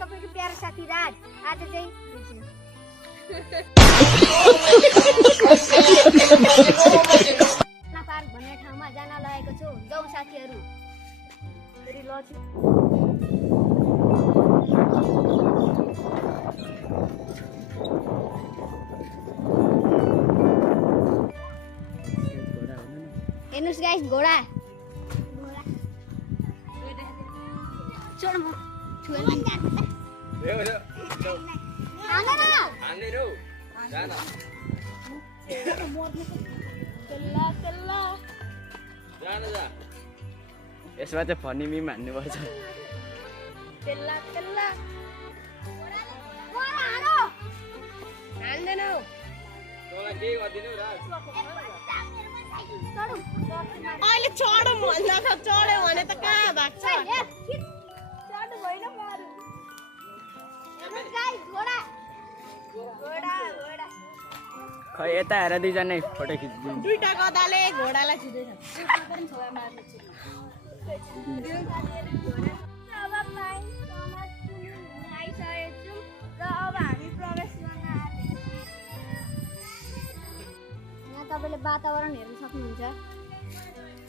तपाईको प्यारो साथी राज। आज चाहिँ पार्क भन्ने ठाउँमा जान लागेको छु। जाउँ साथीहरू। फेरि ल हेर्नुस् गाइस घोडा छोड म छुएन यसमा चाहिँ फनी मिम हान्नुपर्छ। अहिले चढौँ भन्दा चढ्यो भने त कहाँ भाग्छ? खै यता हेर दुईजना फोटो खिच्दिनु। दुईटा गदाले घोडालाई छिर्दैछ। यहाँ तपाईले वातावरण हेर्न सक्नुहुन्छ।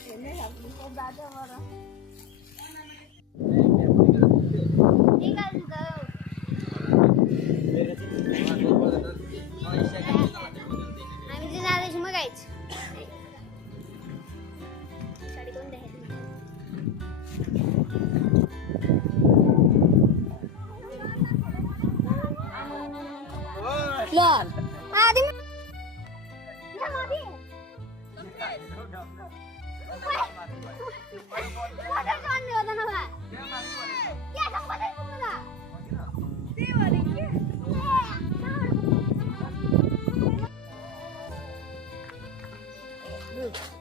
हेर्नै सक्नुहुन्छ वातावरण। हामी चाहिँ जाँदैछौँ गाइस। ल आदि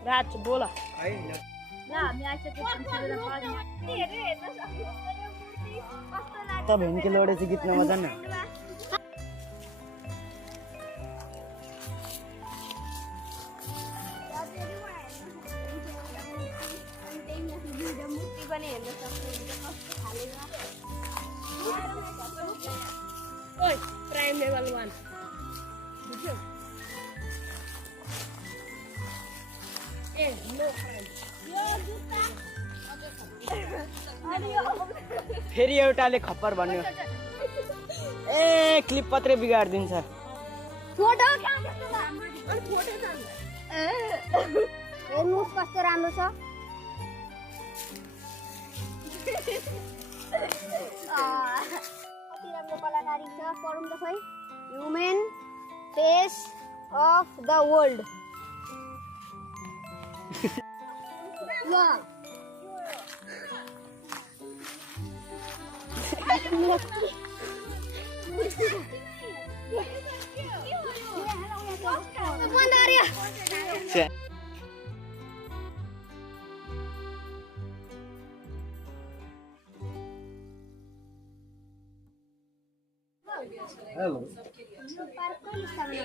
राज बोल। त भेन्के लोडे चाहिँ गीत नमजा न। ओइ प्राइम लेभल 1 बुझ्यौ? ए नो प्राइम। फेरि एउटाले खप्पर भन्यो। ए क्लिप पत्रै बिगाडिदिन्छ। फोटो हेर्नुहोस् कस्तो राम्रो छ। कति राम्रो कलाकारी छ। पढौँ त खै। Human face of the world. ल हेलो यो पार्क कहिले स्थापना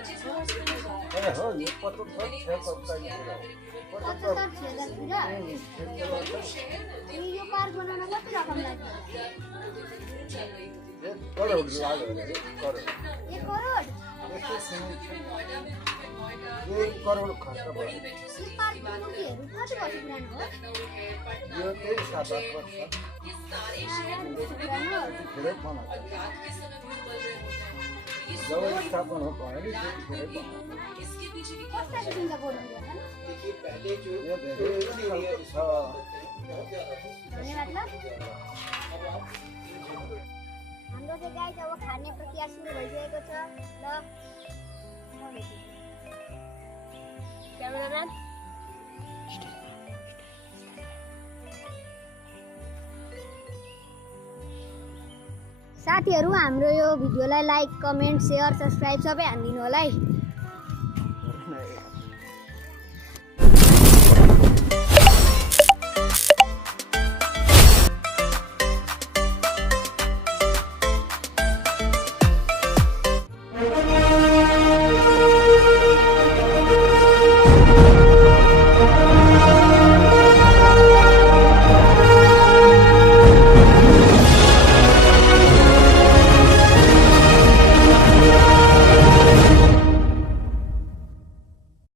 ए हो यो 75 यो पार्क बनाउन कति रकम लाग्यो? 1 करोड लाग्यो। 1 करोड? 1 करोड खर्च भयो। यो पार्कको मूर्तिहरू कति वर्ष पुरानो हो? यो त्यही 7-8 वर्ष धेरै बनाएको। जब स्थापना भयो नि धेरै बनाएको। कस्तो किसिमका बोर्डहरू छन्? यो धेरै खालको छ। धन्यवाद ल। हाम्रो चाहिँ गाइस अब खाने प्रक्रिया सुरु भइसकेको छ। ल क्यामेराम्यान साथीहरू हाम्रो यो भिडियोलाई लाइक, कमेन्ट, सेयर, सब्स्क्राइब सबै हानिदिनु होला है।